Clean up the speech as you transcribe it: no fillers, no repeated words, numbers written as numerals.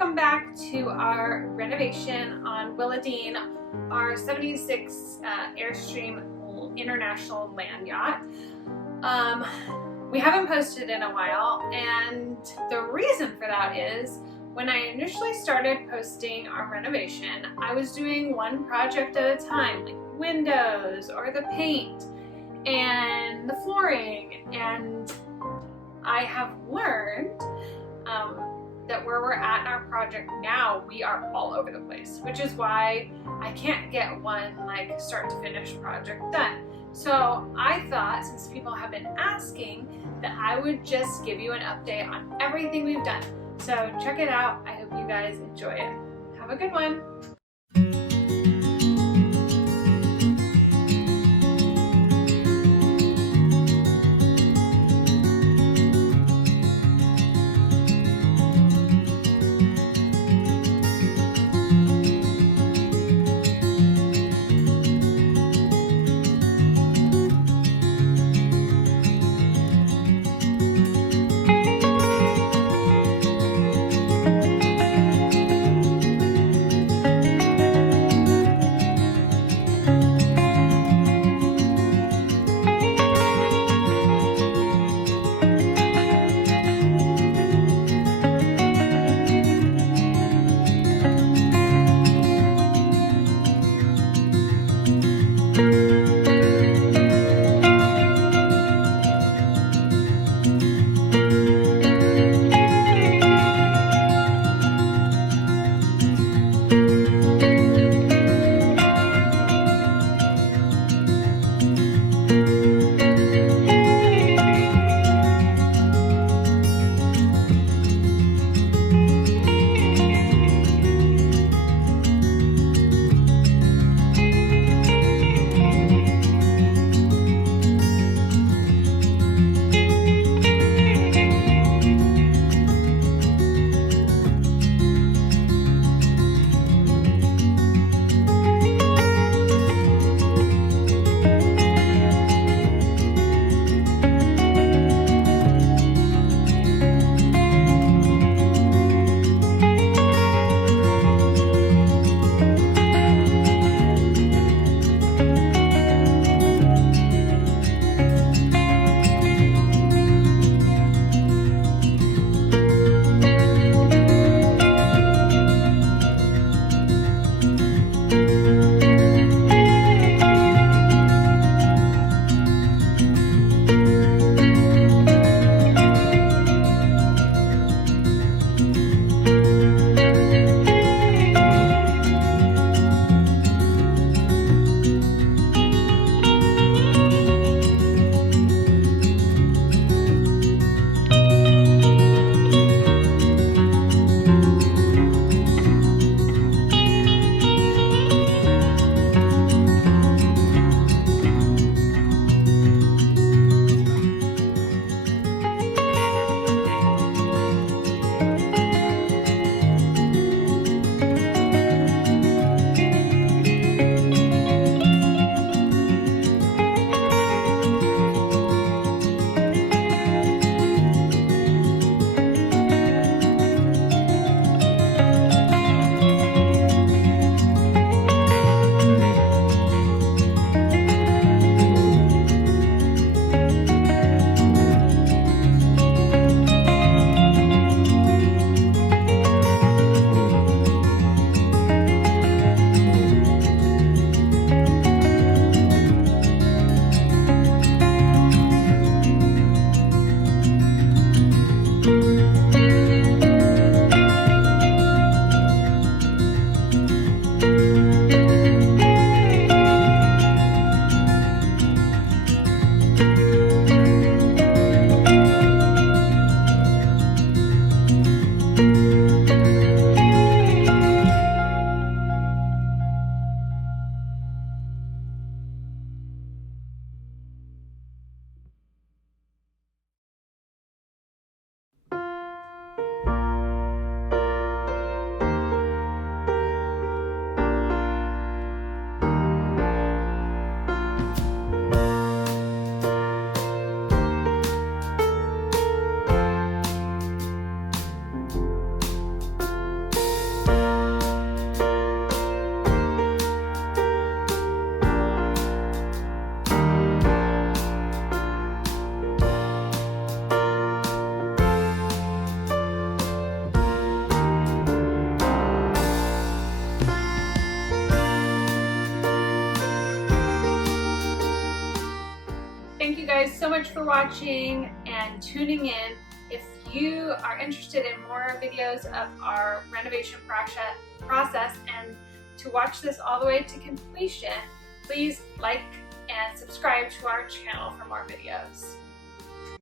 Welcome back to our renovation on Willadeen, our 76 Airstream International land yacht. We haven't posted in a while, and the reason for that is when I initially started posting our renovation, I was doing one project at a time, like windows or the paint and the flooring, and I have learned that where we're at in our project now, we are all over the place, which is why I can't get one like start to finish project done. So I thought, since people have been asking, that I would just give you an update on everything we've done. So check it out. I hope you guys enjoy it. Have a good one. so much for watching and tuning in. If you are interested in more videos of our renovation process and to watch this all the way to completion, please like and subscribe to our channel for more videos.